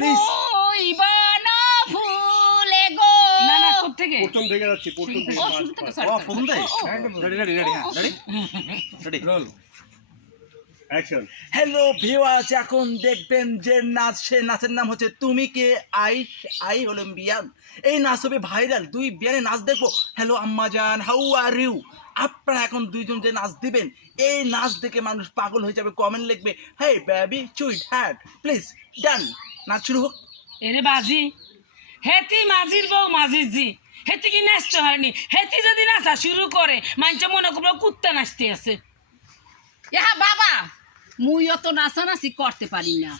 Please. ওই বানা ফুলে গো না না কোথা থেকে? প্রথম থেকে যাচ্ছি, প্রথম থেকে ও শুরু থেকে ও প্রথম থেকে রেডি রেডি রেডি হ্যাঁ ready ready roll. Action. Hello viewers, এখন দেখবেন যে নাচ, সে নাচের নাম হচ্ছে তুমি কে আই আই হলো বিয়ান। এই নাচ হবে ভাইরাল, দুই বিয়ানে নাচ দেখবো। Hello Ammajan, how are you? আপনারা এখন দুইজন যে নাচ দিবেন, এই নাচ দেখে মানুষ পাগল হয়ে যাবে, কমেন্ট লিখবে হেই বেবি সুইট হার্ট প্লিজ ডান। নাচ শুরু হোক। এরে বাজি হেতি মাঝির বউ মাঝির জি হেতি কি নাচতে হয়নি, হেতি যদি নাচা শুরু করে মানুষ মনে করবো কুত্তা নাচতে আছে। ইহা বাবা মুই অত নাচানাচি করতে পারি না।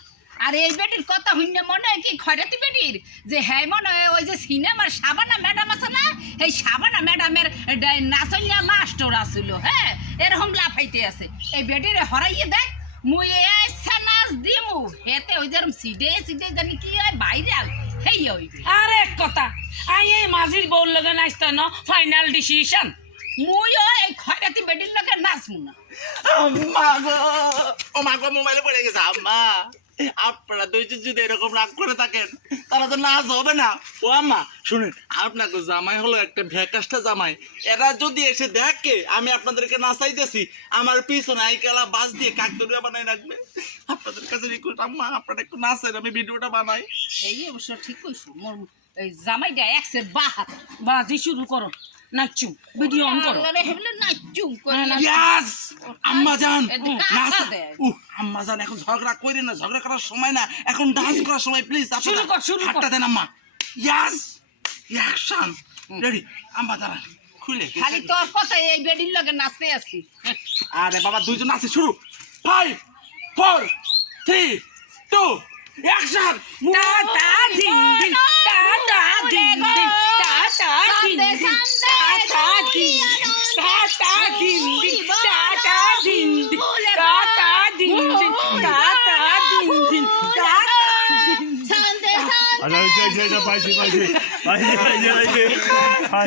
আর এই বেটির কথা হইনে মনে হয় কি খয়রাতি বেটির যে হ্যাঁ মনে হয় ওই যে সিনেমার সাবানা ম্যাডাম আছে না, এই সাবানা ম্যাডামের নাচনিয়া মাস্টার আসছিল, হ্যাঁ এরকম লাফাইতে আছে। এই বেটির হরাইয়ে দেখ মুই এসা নাচ দিমু হেতে ওই যেরকম সিডে সিডে জানি কি হয় ভাইরাল হেই হইবে। আর এক কথা আই এই মাঝির বউর লগে নাচতে ন ফাইনাল ডিসিশন। মুইও এই খয়রাতি বেটির লোকে নাচমু না। আম্মা গো, ও মা গো, মোবাইলে পড়ে গেছে। আম্মা, আপনারা দুইজন যদি এরকম রাগ করে থাকেন তাহলে তো নাচ হবে না। ও আম্মা শুনুন, আপনাকে জামাই হলো একটা ভ্যাকাসটা জামাই, এরা যদি এসে দেখে আমি আপনাদেরকে নাচাইতেছি, আমার পিছনে আইকালা বাস দিয়ে কাকদড়িয়া বানাই রাখবে। আপনাদের কাছে রিকোয়েস্ট আম্মা, আপনারা একটু নাচেন, আমি ভিডিওটা বানাই। এই অবশ্য ঠিক কইছো, মোর এই জামাইটা একসের বাহাত বাজি শুরু করো, নাচু ভিডিও অন করো। নাচুম ইয়াস আম্মা জান, এটা নাচ। কাঁচা দেয়। আম্মা জান এখন ঝগড়া করেন না, ঝগড়া করার সময় না, এখন ডান্স করার সময়। প্লিজ শুরু কর, শুরু কর। হাতটা দেন আম্মা। ইয়াস অ্যাকশন রেডি। আম্মা দাঁড়ান, খুলে খালি তোর কথা এই বেডির লগে নাচতে আছি। আরে বাবা দুইজন আছে, শুরু 5 4 3 2 অ্যাকশন। টা টা দিন দিন টা টা দিন দিন টা টা দিন দিন টা টা দিন টা টা দিন দিন টা টা দিন দিন টা টা দিন দিন টা টা দিন দিন টা টা আচ্ছা, পাইছি পাইছি পাইছি পাইছি পাইছি